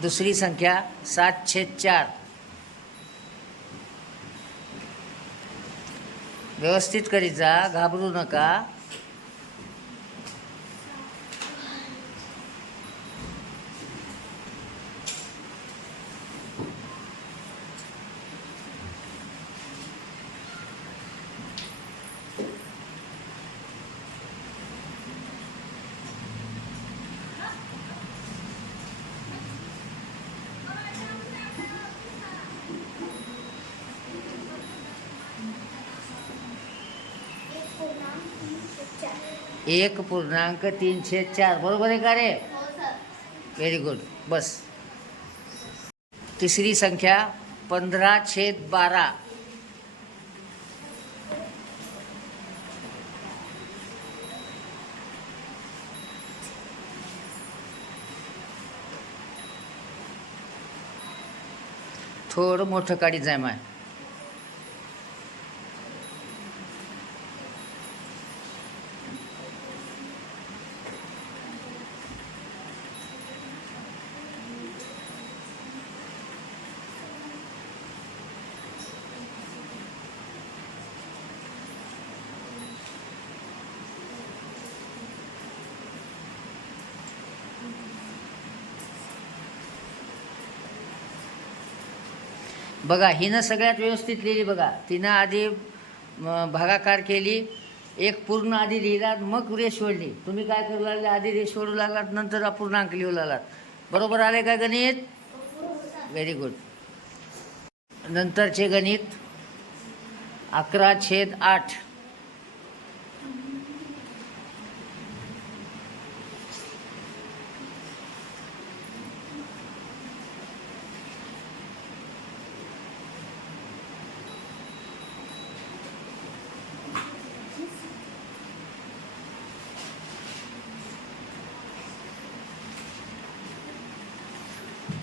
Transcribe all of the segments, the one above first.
दुसरी संख्या सात चार. व्यवस्थित करीत जा घाबरू नका. एक पूर्णांक तीन छेद चार. बरोबर आहे का रे? व्हेरी गुड बस. तिसरी संख्या पंधरा छेद बारा. थोडं मोठं काढी जाय माय. बघा हिनं सगळ्यात व्यवस्थित लिहिली बघा. तिनं आधी भागाकार केली एक पूर्ण आधी लिहिलात मग रेश ओढली तुम्ही काय करू लागले? आधी रेश ओढू लागलात नंतर अपूर्णांक लिहू लागलात. बरोबर आले का गणित? व्हेरी गुड नंतरचे गणित अकरा छेद आठ.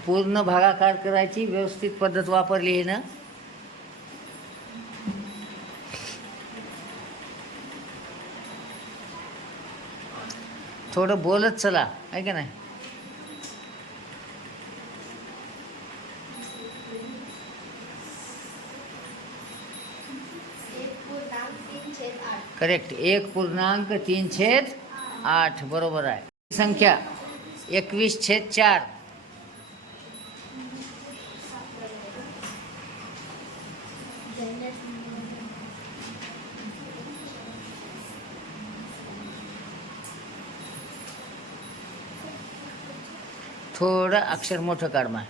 पूर्ण भागाकार करायची व्यवस्थित पद्धत वापरली आहे ना. थोडं बोलत चला आहे का नाही? करेक्ट एक पूर्णांक तीन छेद आठ. बरोबर आहे. संख्या एकवीस छेद चार. थोडं अक्षर मोठं काढ मा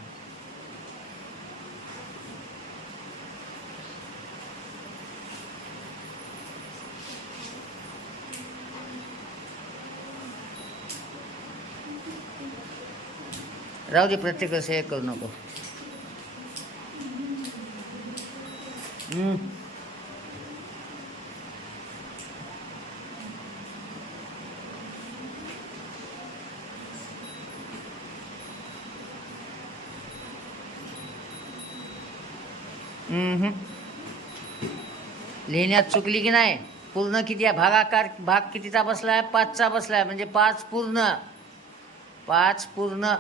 राहू दे प्रत्येक असं हे करू नको. लिहिण्यात चुकली की नाही? पूर्ण किती आहे? भागाकार भाग कितीचा बसला आहे पाचचा बसला आहे म्हणजे पाच पूर्ण. पाच पूर्ण.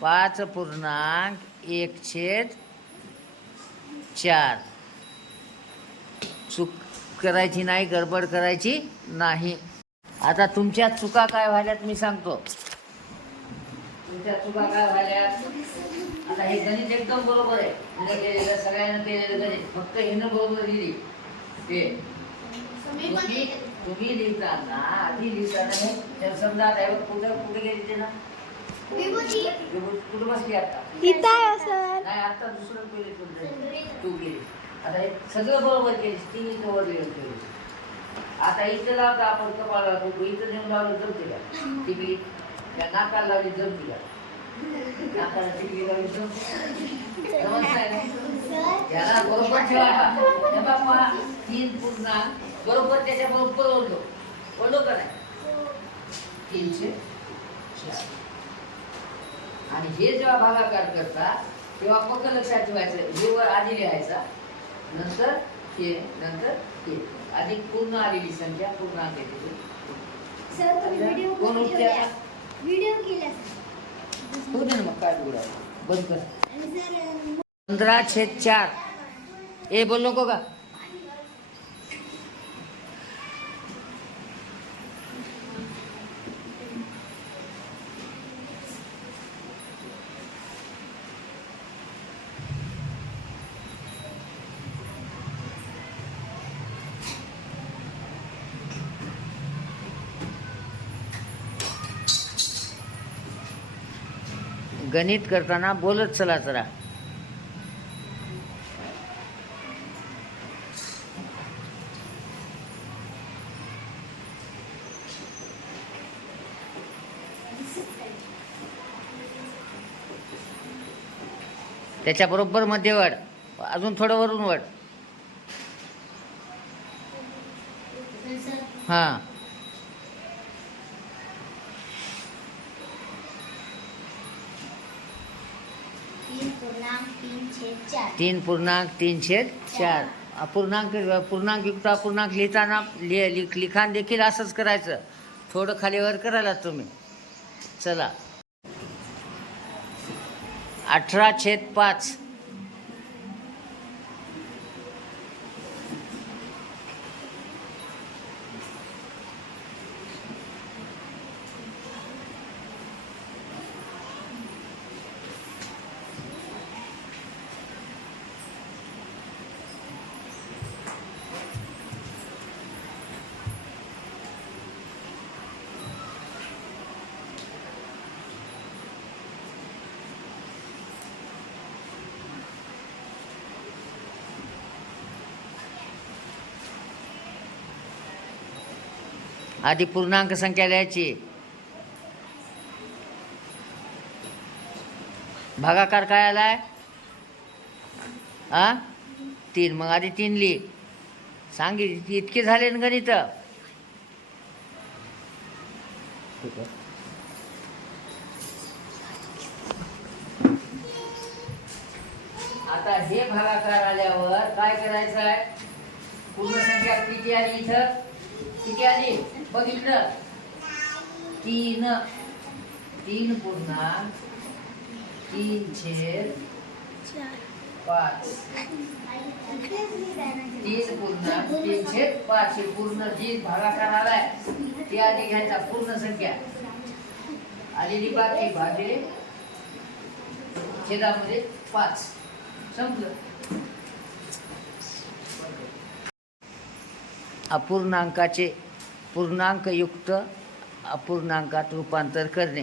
पाच पूर्णांक एक छेद चार. चूक करायची नाही गडबड करायची नाही. आता तुमच्या चुका काय व्हायल्यात मी सांगतो. तुमच्या चुका काय व्हायल्यात? आता हे गणित एकदम बरोबर आहे. हिनं केलेलं सगळ्यांना केलेलं गणित. फक्त हिनं बरोबर लिहिली. ते तुम्ही तुम्ही लिहिताना आधी लिहिताना हे समजा आता हे कुठं कुठे गेली ते ना? कुठं बसली आता? सर. नाही आता दुसरं केली तू गेली. आता हे सगळं बरोबर केलीस ती इथं वर लिहून केलीस आता इथं लावता आपण कपाळा लावतो इथं नेऊन लावलं जमते का? नाकाला लावली जमते का? नाकाला टिकली लावली जमते समजतंय ना? याला बरोबर ठेवा हे बाप्पा तीन पूर्णांक बरोबर त्याच्या बरोबर ओढलो ओढलो का नाही तीनशे चार आणि हे जेव्हा भागाकार करता तेव्हा फक्त लक्षात ठेवायचं हे वर आधी लिहायचा नंतर हे नंतर हे आधी पूर्ण आलेली संख्या पूर्णांक येते सर तुम्ही व्हिडिओ कोण उठते? व्हिडिओ केला होऊ दे ना मग काय बंद कर. पंधरा छेद चार. ए बोल नको का गणित करताना बोलत चला जरा. त्याच्याबरोबरमध्ये वड अजून थोडं वरून वड हां. तीन पूर्णांक तीन छेद चार. अपूर्णांक पूर्णांक युक्त अपूर्णांक लिहिताना लि लिख लिखाण देखील असंच करायचं. थोडं खालीवर करायला तुम्ही. चला. अठरा छेद पाच. आधी पूर्णांक संख्या लिहायची भागाकार काय आलाय? आ? तीन. मग आधी तीन ली. सांगितली इतके झाले ना गणित? आता हे भागाकार आल्यावर काय करायचं आहे पूर्ण संख्या किती आली इथं? किती आली? बघितलं? तीन. तीन पूर्णांक तीन छेद पाच. तीन पूर्णांक तीन छेद पाच हे पूर्ण जी भागाकार आलाय. ती आधी घ्यायचा पूर्ण संख्या. आलेली बाकी भागे छेदामध्ये पाच. संपलं. अपूर्णांकाचे पूर्णांकयुक्त अपूर्णांकात रूपांतर करणे.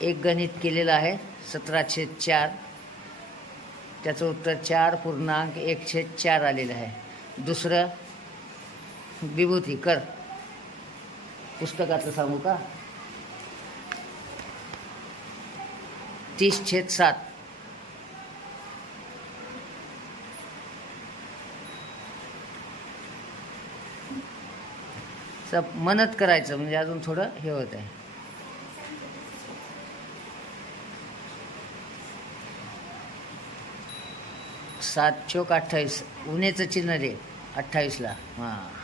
एक गणित केलेलं आहे सतराशे चार. त्याचं उत्तर चार पूर्णांक एकशे चार आलेलं आहे. दुसरं विभूती कर. पुस्तकातलं सांगू का? तीस छेद सात. सब मनत करायचं म्हणजे अजून थोडं हे होत आहे. सात चोक अठ्ठावीस उन्हेचं चिन्ह रे अठ्ठावीसला. हां.